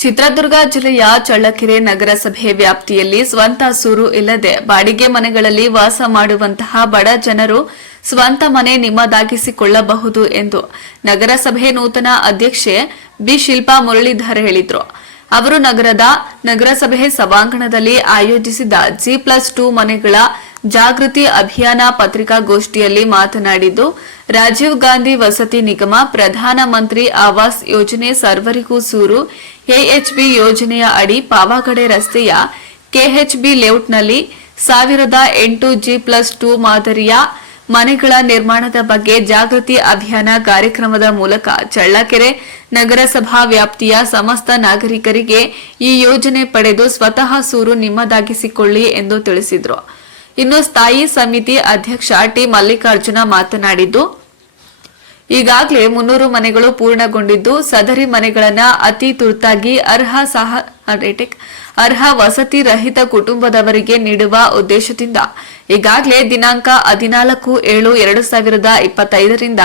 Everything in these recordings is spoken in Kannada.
ಚಿತ್ರದುರ್ಗ ಜಿಲ್ಲೆಯ ಚಳ್ಳಕೆರೆ ನಗರಸಭೆ ವ್ಯಾಪ್ತಿಯಲ್ಲಿ ಸ್ವಂತ ಸೂರು ಇಲ್ಲದೆ ಬಾಡಿಗೆ ಮನೆಗಳಲ್ಲಿ ವಾಸ ಮಾಡುವಂತಹ ಬಡ ಜನರು ಸ್ವಂತ ಮನೆ ನಿಮ್ಮದಾಗಿಸಿಕೊಳ್ಳಬಹುದು ಎಂದು ನಗರಸಭೆ ನೂತನ ಅಧ್ಯಕ್ಷೆ ಬಿ ಶಿಲ್ಪಾ ಮುರಳೀಧರ್ ಹೇಳಿದರು. ಅವರು ನಗರದ ನಗರಸಭೆ ಸಭಾಂಗಣದಲ್ಲಿ ಆಯೋಜಿಸಿದ ಜಿ ಪ್ಲಸ್ ಟೂ ಮನೆಗಳ ಜಾಗೃತಿ ಅಭಿಯಾನ ಪತ್ರಿಕಾಗೋಷ್ಠಿಯಲ್ಲಿ ಮಾತನಾಡಿದ್ದು, ರಾಜೀವ್ ಗಾಂಧಿ ವಸತಿ ನಿಗಮ ಪ್ರಧಾನಮಂತ್ರಿ ಆವಾಸ್ ಯೋಜನೆ ಸರ್ವರಿಗೂ ಸೂರು ಎಎಚ್ಬಿ ಯೋಜನೆಯ ಅಡಿ ಪಾವಗಡೆ ರಸ್ತೆಯ ಕೆಎಚ್ಬಿ ಲೇಔಟ್ನಲ್ಲಿ ಸಾವಿರದ ಎಂಟು ಜಿ ಪ್ಲಸ್ ಟೂ ಮಾದರಿಯ ಮನೆಗಳ ನಿರ್ಮಾಣದ ಬಗ್ಗೆ ಜಾಗೃತಿ ಅಭಿಯಾನ ಕಾರ್ಯಕ್ರಮದ ಮೂಲಕ ಚಳ್ಳಕೆರೆ ನಗರಸಭಾ ವ್ಯಾಪ್ತಿಯ ಸಮಸ್ತ ನಾಗರಿಕರಿಗೆ ಈ ಯೋಜನೆ ಪಡೆದು ಸ್ವತಃ ಸೂರು ನಿಮ್ಮದಾಗಿಸಿಕೊಳ್ಳಿ ಎಂದು ತಿಳಿಸಿದರು. ಇನ್ನು ಸ್ಥಾಯಿ ಸಮಿತಿ ಅಧ್ಯಕ್ಷ ಟಿ ಮಲ್ಲಿಕಾರ್ಜುನ ಮಾತನಾಡಿದ್ದು ಈಗಾಗಲೇ ಮುನ್ನೂರು ಮನೆಗಳು ಪೂರ್ಣಗೊಂಡಿದ್ದು, ಸದರಿ ಮನೆಗಳನ್ನು ಅತಿ ತುರ್ತಾಗಿ ಅರ್ಹ ಸಹ ಅರ್ಹ ವಸತಿ ರಹಿತ ಕುಟುಂಬದವರಿಗೆ ನೀಡುವ ಉದ್ದೇಶದಿಂದ, ಈಗಾಗಲೇ ದಿನಾಂಕ ಹದಿನಾಲ್ಕು ಏಳು ಎರಡು ಸಾವಿರದ ಇಪ್ಪತ್ತೈದರಿಂದ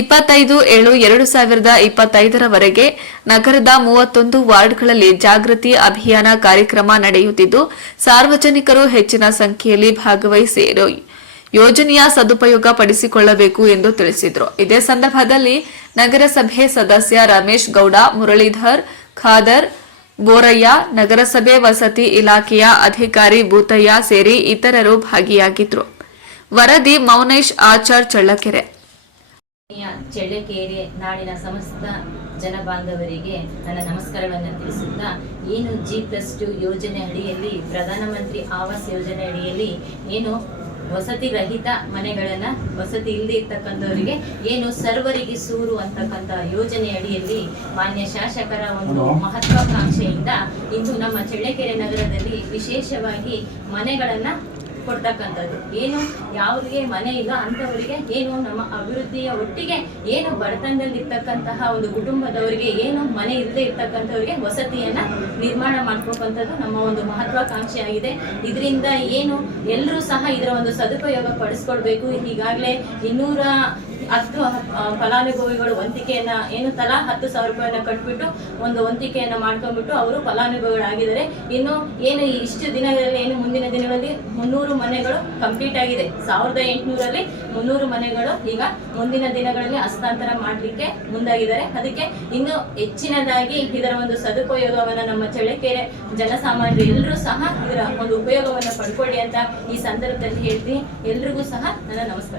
ಇಪ್ಪತ್ತೈದು ಏಳು ಎರಡು ಸಾವಿರದ ಇಪ್ಪತ್ತೈದರವರೆಗೆ ನಗರದ ಮೂವತ್ತೊಂದು ವಾರ್ಡ್ಗಳಲ್ಲಿ ಜಾಗೃತಿ ಅಭಿಯಾನ ಕಾರ್ಯಕ್ರಮ ನಡೆಯುತ್ತಿದ್ದು, ಸಾರ್ವಜನಿಕರು ಹೆಚ್ಚಿನ ಸಂಖ್ಯೆಯಲ್ಲಿ ಭಾಗವಹಿಸಿ ಯೋಜನೆಯ ಸದುಪಯೋಗ ಪಡಿಸಿಕೊಳ್ಳಬೇಕು ಎಂದು ತಿಳಿಸಿದರು. ಇದೇ ಸಂದರ್ಭದಲ್ಲಿ ನಗರಸಭೆ ಸದಸ್ಯ ರಮೇಶ್ ಗೌಡ, ಮುರಳೀಧರ್, ಖಾದರ್, ಬೋರಯ್ಯ, ನಗರಸಭೆ ವಸತಿ ಇಲಾಖೆಯ ಅಧಿಕಾರಿ ಭೂತಯ್ಯ ಸೇರಿ ಇತರರು ಭಾಗಿಯಾಗಿದ್ರು. ವರದಿ ಮೌನೇಶ್ ಆಚಾರ್ ಚಳ್ಳಕೆರೆ. ಚಳ್ಳಕೆರೆ ನಾಡಿನ ಸಮಸ್ತ ಜನ ಬಾಂಧವರಿಗೆ ನನ್ನ ನಮಸ್ಕಾರಗಳನ್ನು ತಿಳಿಸುತ್ತಾ, ಏನು ಜಿ ಪ್ಲಸ್ ಟು ಯೋಜನೆ ಅಡಿಯಲ್ಲಿ, ಪ್ರಧಾನಮಂತ್ರಿ ಆವಾಸ್ ಯೋಜನೆ ಅಡಿಯಲ್ಲಿ ಏನು ವಸತಿ ರಹಿತ ಮನೆಗಳನ್ನ ವಸತಿ ಇಲ್ಲದೆ ಇರ್ತಕ್ಕಂಥವರಿಗೆ ಏನು ಸರ್ವರಿಗೆ ಸೂರು ಅಂತಕ್ಕಂಥ ಯೋಜನೆ ಅಡಿಯಲ್ಲಿ ಮಾನ್ಯ ಶಾಸಕರ ಒಂದು ಮಹತ್ವಾಕಾಂಕ್ಷೆಯಿಂದ ಇಂದು ನಮ್ಮ ಚಳ್ಳಕೆರೆ ನಗರದಲ್ಲಿ ವಿಶೇಷವಾಗಿ ಮನೆಗಳನ್ನ ಕೊಡ್ತಕ್ಕಂಥದ್ದು. ಏನು ಯಾವ್ರಿಗೆ ಮನೆ ಇಲ್ಲ ಅಂಥವರಿಗೆ ಏನು ನಮ್ಮ ಅಭಿವೃದ್ಧಿಯ ಒಟ್ಟಿಗೆ ಏನು ಬಡತನದಲ್ಲಿ ಇರ್ತಕ್ಕಂತಹ ಒಂದು ಕುಟುಂಬದವರಿಗೆ, ಏನು ಮನೆ ಇಲ್ಲದೆ ಇರ್ತಕ್ಕಂಥವ್ರಿಗೆ ವಸತಿಯನ್ನ ನಿರ್ಮಾಣ ಮಾಡ್ಕೋಕಂಥದ್ದು ನಮ್ಮ ಒಂದು ಮಹತ್ವಾಕಾಂಕ್ಷೆ ಆಗಿದೆ. ಇದರಿಂದ ಏನು ಎಲ್ಲರೂ ಸಹ ಇದರ ಒಂದು ಸದುಪಯೋಗ ಪಡಿಸ್ಕೊಡ್ಬೇಕು. ಈಗಾಗಲೇ ಇನ್ನೂರ ಹತ್ತು ಫಲಾನುಭವಿಗಳು ವಂತಿಕೆಯನ್ನ ಏನು ತಲಾ ಹತ್ತು ಸಾವಿರ ರೂಪಾಯಿನ ಕಟ್ಬಿಟ್ಟು ಒಂದು ವಂತಿಕೆಯನ್ನ ಮಾಡ್ಕೊಂಡ್ಬಿಟ್ಟು ಅವರು ಫಲಾನುಭವಿಗಳಾಗಿದ್ದಾರೆ. ಇನ್ನು ಏನು ಇಷ್ಟು ದಿನಗಳಲ್ಲಿ, ಏನು ಮುಂದಿನ ದಿನಗಳಲ್ಲಿ ಮುನ್ನೂರು ಮನೆಗಳು ಕಂಪ್ಲೀಟ್ ಆಗಿದೆ. ಸಾವಿರದ ಎಂಟುನೂರಲ್ಲಿ ಮುನ್ನೂರು ಮನೆಗಳು ಈಗ ಮುಂದಿನ ದಿನಗಳಲ್ಲಿ ಹಸ್ತಾಂತರ ಮಾಡಲಿಕ್ಕೆ ಮುಂದಾಗಿದ್ದಾರೆ. ಅದಕ್ಕೆ ಇನ್ನು ಹೆಚ್ಚಿನದಾಗಿ ಇದರ ಒಂದು ಸದುಪಯೋಗವನ್ನು ನಮ್ಮ ಚಳಕೆರೆ ಜನಸಾಮಾನ್ಯರು ಎಲ್ಲರೂ ಸಹ ಇದರ ಒಂದು ಉಪಯೋಗವನ್ನು ಪಡ್ಕೊಳ್ಳಿ ಅಂತ ಈ ಸಂದರ್ಭದಲ್ಲಿ ಹೇಳ್ತೀನಿ. ಎಲ್ರಿಗೂ ಸಹ ನನ್ನ ನಮಸ್ಕಾರ.